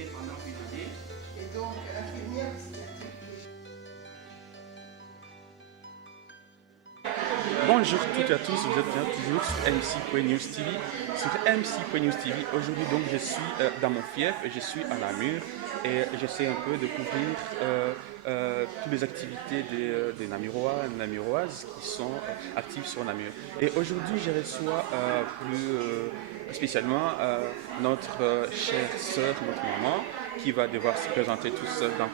Et donc, l'infirmière, Bonjour toutes et à tous, vous êtes bien toujours sur MC.News TV. Sur MC.News TV, aujourd'hui donc je suis dans mon fief, je suis à Namur et j'essaie un peu de couvrir toutes les activités des Namurois et Namuroises qui sont actifs sur Namur. Et aujourd'hui je reçois plus spécialement notre chère sœur, notre maman, qui va devoir se présenter tout seul dans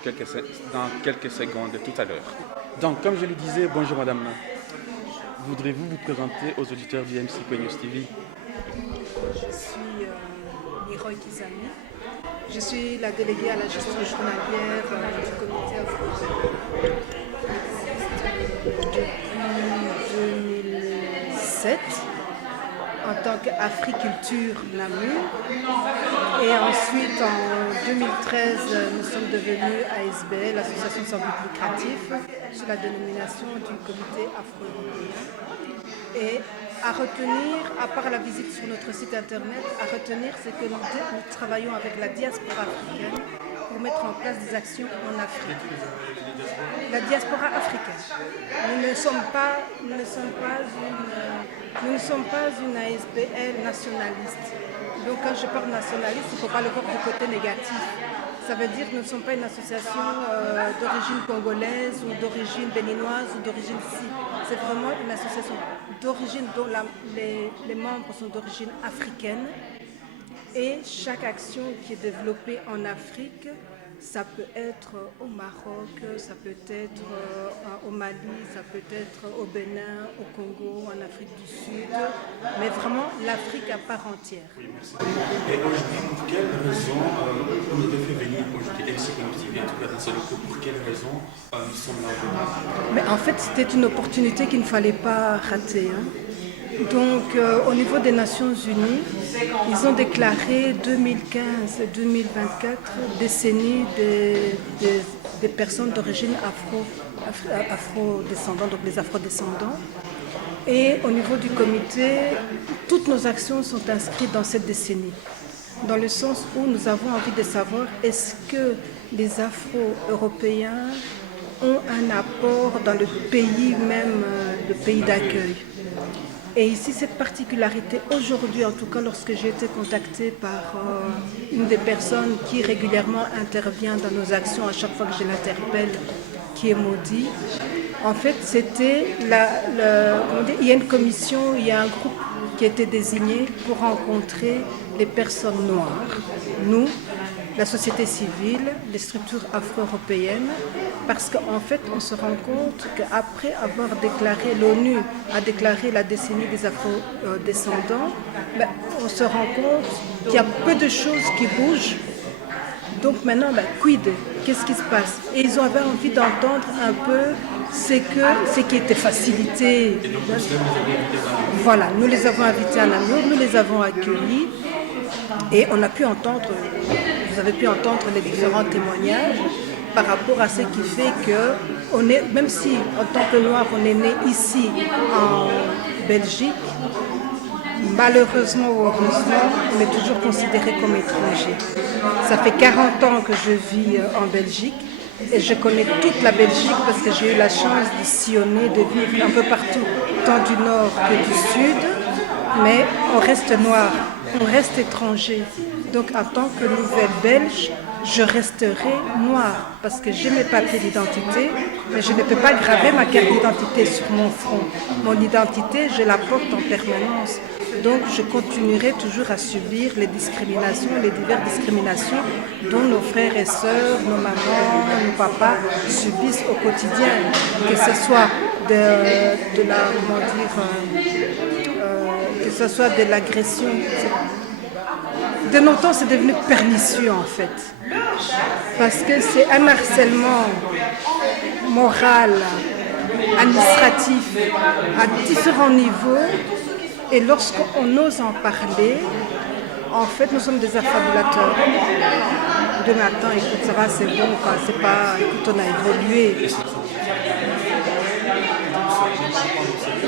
quelques secondes tout à l'heure. Donc comme je le disais, bonjour madame. Voudrez-vous vous présenter aux auditeurs du MC.News TV? Je suis Miroy Kizami. Je suis la déléguée à la gestion journalière du comité afro depuis 2007 en tant qu'Africulture Namur. Et ensuite, en 2013, nous sommes devenus ASBL, l'Association sans but lucratif, sous la dénomination du comité afro-européen. Et à retenir, à part la visite sur notre site internet, à retenir, c'est que nous travaillons avec la diaspora africaine pour mettre en place des actions en Afrique. La diaspora africaine. Nous ne sommes pas une ASBL nationaliste. Donc quand je parle nationaliste, il ne faut pas le voir du côté négatif. Ça veut dire que nous ne sommes pas une association d'origine congolaise ou d'origine béninoise ou d'origine si. C'est vraiment une association d'origine dont les membres sont d'origine africaine. Et chaque action qui est développée en Afrique, ça peut être au Maroc, ça peut être au Mali, ça peut être au Bénin, au Congo, en Afrique du Sud, mais vraiment l'Afrique à part entière. Oui, merci. Et aujourd'hui, pour quelle raison vous avez fait venir aujourd'hui MC.News TV, en tout cas dans ce locaux, pour quelle raison nous sommes là aujourd'hui? Mais en fait, c'était une opportunité qu'il ne fallait pas rater. Donc, au niveau des Nations Unies, ils ont déclaré 2015-2024 décennie des personnes d'origine afro-descendants, donc les afro-descendants. Et au niveau du comité, toutes nos actions sont inscrites dans cette décennie, dans le sens où nous avons envie de savoir est-ce que les afro-européens ont un apport dans le pays même, le pays d'accueil. Et ici, cette particularité, aujourd'hui, en tout cas, lorsque j'ai été contactée par une des personnes qui régulièrement intervient dans nos actions à chaque fois que je l'interpelle, qui est Maudit, en fait, c'était il y a une commission, il y a un groupe qui a été désigné pour rencontrer les personnes noires, nous, la société civile, les structures afro-européennes, parce qu'en fait, on se rend compte qu'après avoir déclaré, l'ONU a déclaré la décennie des afro-descendants, on se rend compte qu'il y a peu de choses qui bougent. Donc maintenant, quid? Qu'est-ce qui se passe? Et ils avaient envie d'entendre un peu ce qui était facilité. Voilà, nous les avons invités à Namur, nous les avons accueillis et on a pu entendre, vous avez pu entendre les différents témoignages par rapport à ce qui fait que, même si en tant que Noirs, on est né ici en Belgique, malheureusement ou heureusement, on est toujours considéré comme étranger. Ça fait 40 ans que je vis en Belgique et je connais toute la Belgique parce que j'ai eu la chance de sillonner, de vivre un peu partout, tant du nord que du sud, mais on reste noir, on reste étranger. Donc en tant que nouvelle Belge, je resterai noire parce que j'ai mes papiers d'identité, mais je ne peux pas graver ma carte d'identité sur mon front. Mon identité, je la porte en permanence. Donc je continuerai toujours à subir les discriminations, les diverses discriminations dont nos frères et sœurs, nos mamans, nos papas subissent au quotidien, que ce soit que ce soit de l'agression. De nos temps, c'est devenu pernicieux en fait, parce que c'est un harcèlement moral, administratif, à différents niveaux. Et lorsqu'on ose en parler, en fait, nous sommes des affabulateurs. De maintenant, écoute, ça va, c'est bon, quoi. C'est pas, écoute, on a évolué.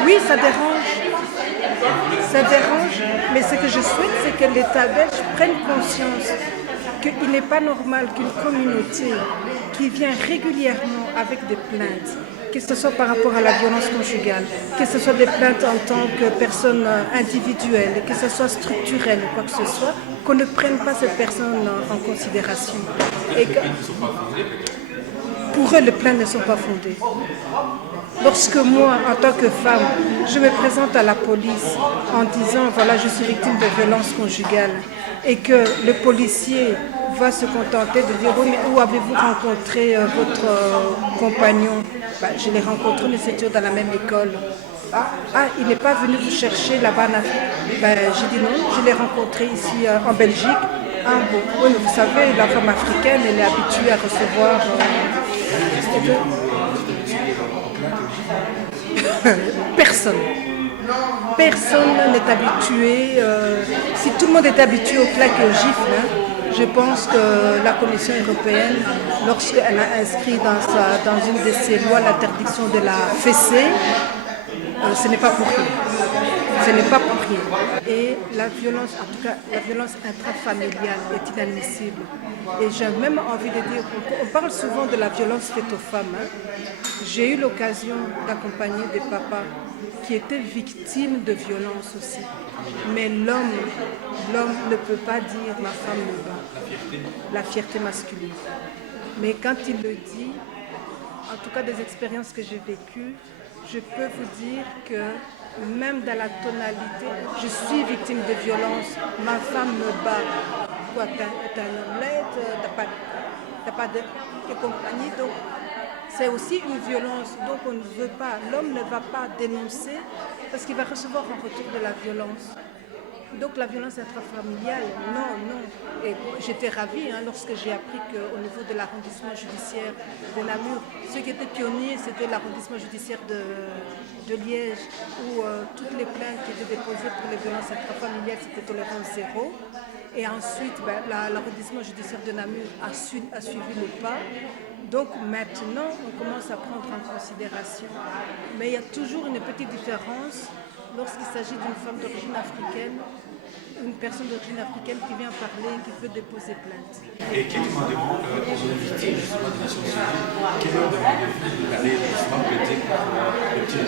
Oui, ça dérange. Ça dérange, mais ce que je souhaite, c'est que l'État belge prenne conscience qu'il n'est pas normal qu'une communauté qui vient régulièrement avec des plaintes, que ce soit par rapport à la violence conjugale, que ce soit des plaintes en tant que personne individuelle, que ce soit structurel ou quoi que ce soit, qu'on ne prenne pas cette personne en considération. Et que, pour eux, les plaintes ne sont pas fondées. Lorsque moi, en tant que femme, je me présente à la police en disant voilà, je suis victime de violences conjugales et que le policier va se contenter de dire oui, mais où avez-vous rencontré votre compagnon? Je l'ai rencontré, mais c'était dans la même école. Ah, il n'est pas venu vous chercher là-bas en Afrique? J'ai dit non, je l'ai rencontré ici en Belgique. Ah bon, oui, vous savez, la femme africaine, elle est habituée à recevoir... Personne. Personne n'est habitué. Si tout le monde est habitué aux claques et aux gifles, je pense que la Commission européenne, lorsqu'elle a inscrit dans une de ses lois l'interdiction de la fessée, ce n'est pas pour rien. Ce n'est pas pour rien. Et la violence, en tout cas, la violence intrafamiliale est inadmissible. Et j'ai même envie de dire, on parle souvent de la violence faite aux femmes. J'ai eu l'occasion d'accompagner des papas qui étaient victimes de violences aussi. Mais l'homme ne peut pas dire ma femme me bat. La fierté masculine. Mais quand il le dit, en tout cas des expériences que j'ai vécues, je peux vous dire que même dans la tonalité, je suis victime de violence, ma femme me bat. Quoi, t'as un omelette, t'as pas de compagnie, donc c'est aussi une violence. Donc on ne veut pas, l'homme ne va pas dénoncer parce qu'il va recevoir en retour de la violence. Donc la violence intrafamiliale, non. Et j'étais ravie lorsque j'ai appris qu'au niveau de l'arrondissement judiciaire de Namur, ceux qui étaient pionniers, c'était l'arrondissement judiciaire de Liège, où toutes les plaintes qui étaient déposées pour les violences intrafamiliales, c'était tolérance zéro. Et ensuite, l'arrondissement judiciaire de Namur a suivi le pas. Donc maintenant, on commence à prendre en considération. Mais il y a toujours une petite différence lorsqu'il s'agit d'une femme d'origine africaine, une personne d'origine africaine qui vient parler, qui veut déposer plainte. Et quel demandez-vous aux invités justement des Nations Unies? Quelle heure demandez-vous d'aller justement plaider pour le petit?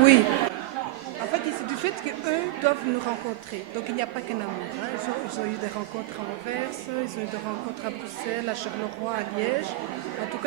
Oui. En fait, c'est du fait qu'eux doivent nous rencontrer. Donc il n'y a pas qu'un amour. Ils ont eu des rencontres à Anvers, ils ont eu des rencontres à Bruxelles, à Charleroi, à Liège. En tout cas,